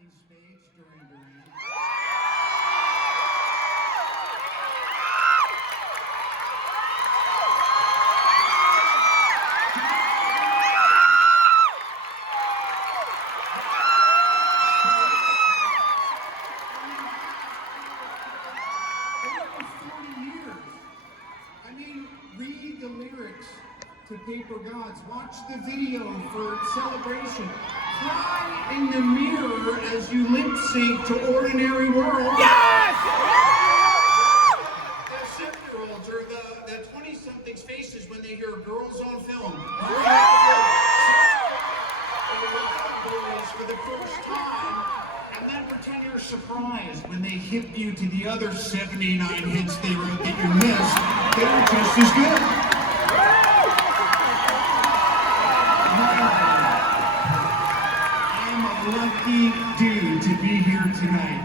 in spades, Duran Duran. Read the lyrics to Paper Gods. Watch the video for Celebration. Cry in the mirror as you lip sync to Ordinary World. Yes! The 7-year-olds or the 20-somethings faces when they hear Girls on Film. For the first time, and then pretend you're surprised when they hip you to the other 79 hits they wrote that you missed. They were just as good. I'm a lucky dude to be here tonight.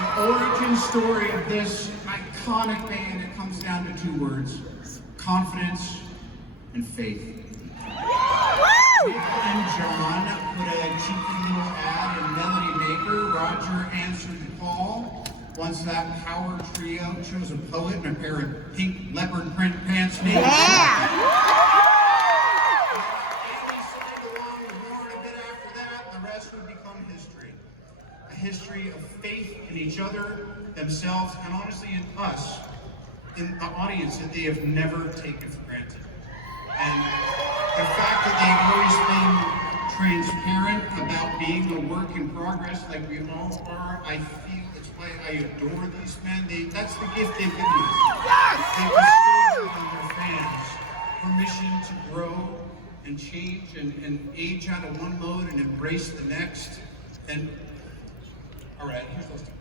The origin story of this iconic band, it comes down to 2 words: confidence and faith. Nick and John put a cheeky little ad in Melody Maker. Roger answered the call. Once that power trio chose a poet in a pair of pink leopard print pants made. Yeah! Andy signed along with Warren a bit after that, and the rest would become history. A history of faith in each other, themselves, and honestly in us, in the audience that they have never taken for granted. And the fact that they've always been transparent about being a work in progress like we all are, I feel it's why I adore these men. That's the gift they've given us. They bestowed on their fans permission to grow and change and age out of one mode and embrace the next. And, all right, here's those two.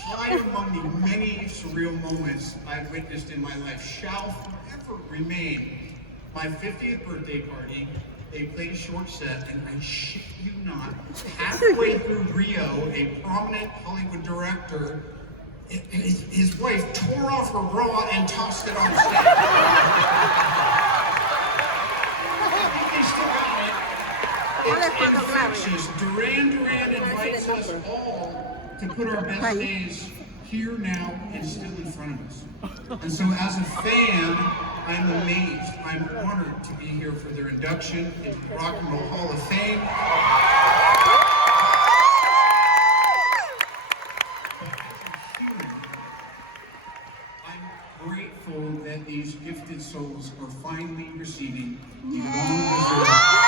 High among the many surreal moments I've witnessed in my life shall forever remain my 50th birthday party. They played a short set, and I shit you not, halfway through Rio, a prominent Hollywood director, his wife tore off her bra and tossed it on stage. They still got it. It's infectious. Duran Duran invites us all to put our best days here now and still in front of us. And so as a fan, I'm amazed. I'm honored to be here for their induction into the Rock and Roll Hall of Fame. But as a human, I'm grateful that these gifted souls are finally receiving the long-deserved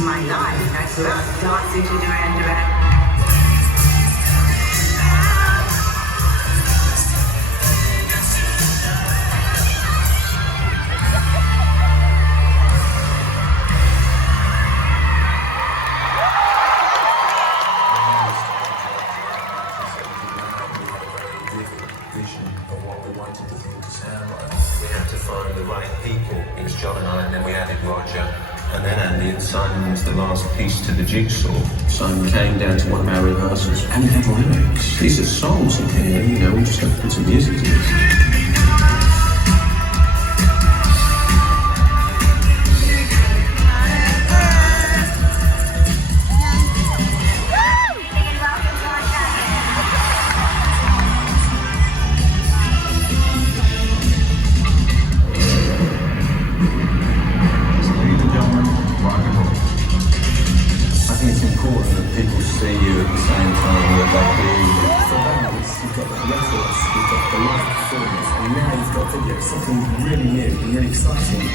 my life. I love dancing to Duran Duran. Vision of what we wanted the thing to sound like. We had to find the right people. It was John and I, and then we added Roger. And then Andy, and Simon was the last piece to the jigsaw. Simon came down to one of our rehearsals and we had lyrics. These are songs in here, you know, we just have to put some music to it. People see you at the same time that they do. For bands, you've got the records, you've got the live performance, and now you've got video, something really new and really exciting.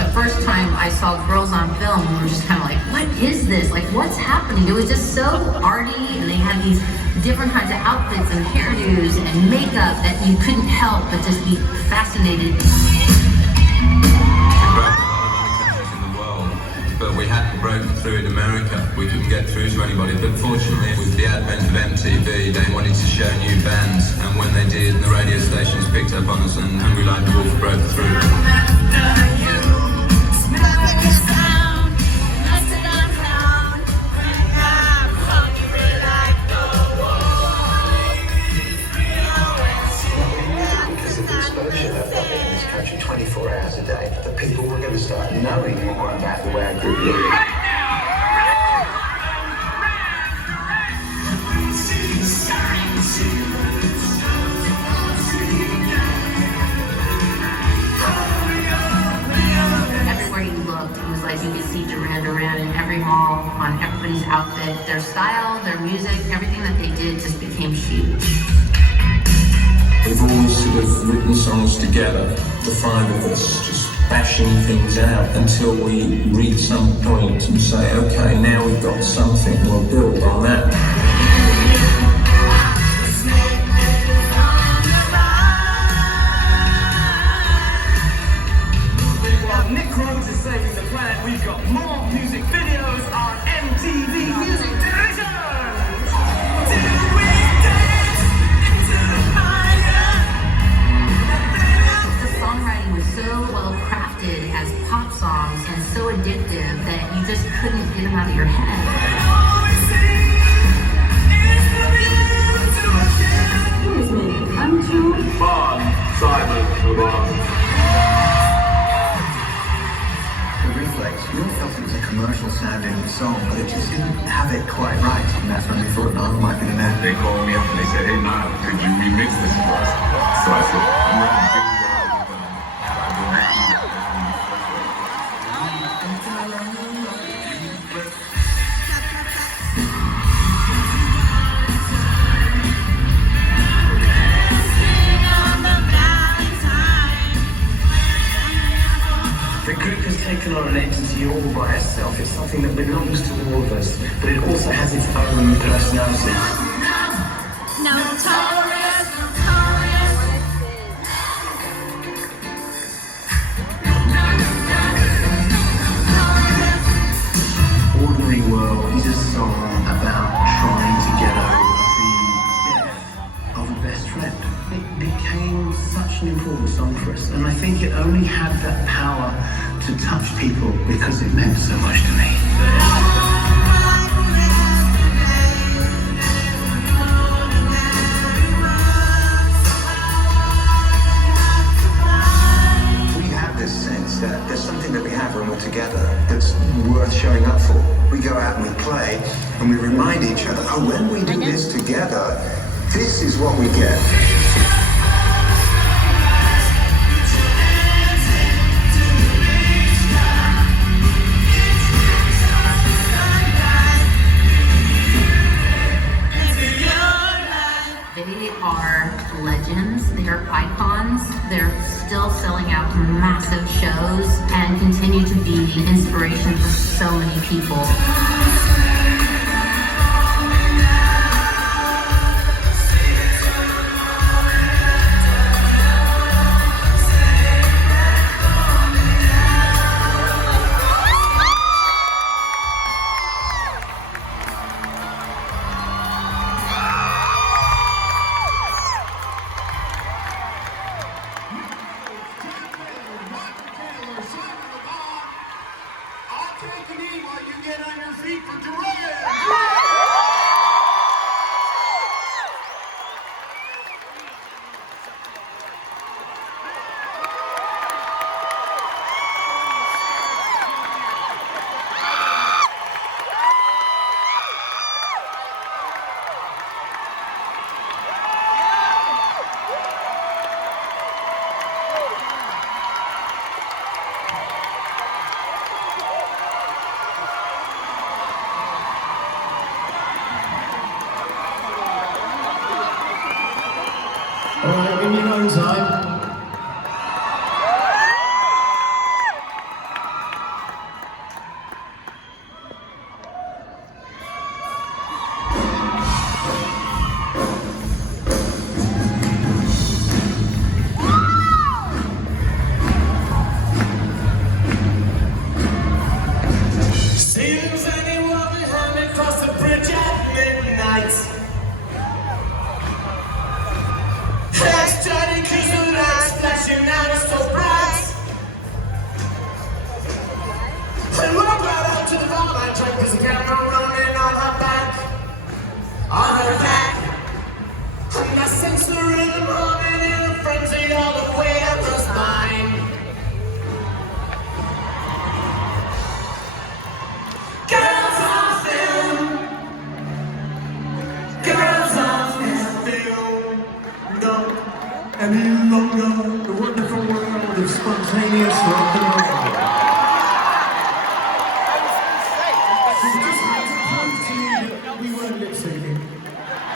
The first time I saw Girls on Film, we were just kind of like, what is this? Like, what's happening? It was just so arty, and they had these different kinds of outfits and hairdos and makeup that you couldn't help but just be fascinated. But we hadn't broken through in America. We couldn't get through to anybody. But fortunately, with the advent of MTV, they wanted to show new bands. And when they did, the radio stations picked up on us, and Hungry Like the Wolf broke through. Because of the exposure that got in this country 24 hours a day, the people were going to start knowing more about the way our group lived. Everywhere you looked, it was like you could see Duran Duran in every mall, on everybody's outfit. Their style, their music, everything that they did just became huge. We've always sort of written songs together, the five of us, just bashing things out until we reach some point and say, okay, now we've got something, we'll build on that. While Nick Rhodes is saving the planet, we've got more music videos on MTV Music Television! The songwriting was so well crafted as pop songs and so addictive that you just couldn't get them out of your head. Who is me? I'm too. Simon, The Reflex, we all felt it was a commercial sounding song, but it just didn't have it quite right. And that's when we thought, no, it might be the man. They called me up and they said, hey, Niall, could you remix this for us? So I said, I'm ready to do what The group has taken on an entity all by itself. It's something that belongs to all of us, but it also has its own personality. Ordinary World is a song about trying to get over the death of a best friend. It became such an important song for us, and I think it only had that power to touch people because it meant so much to me. We have this sense that there's something that we have when we're together that's worth showing up for. We go out and we play, and we remind each other, oh, when we do this together, this is what we get. They are legends, they are icons, they're still selling out massive shows and continue to be inspiration for so many people. I'll take a knee while you get on your feet for my track, there's a camera running on her back. On her back. And I sense the rhythm humming in a frenzy all the way up her spine. Girls on film. Girls on film. Don't any longer